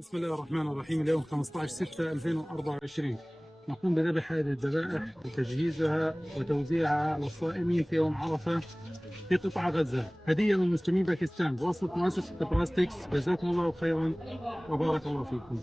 بسم الله الرحمن الرحيم. اليوم 15/6/2024 نقوم بذبح هذه الذبائح وتجهيزها وتوزيعها على الصائمين في يوم عرفة في قطاع غزة، هدية من مسلمي باكستان بواسطة مؤسسة براستكس. جزاكم الله خيرا وبارك الله فيكم.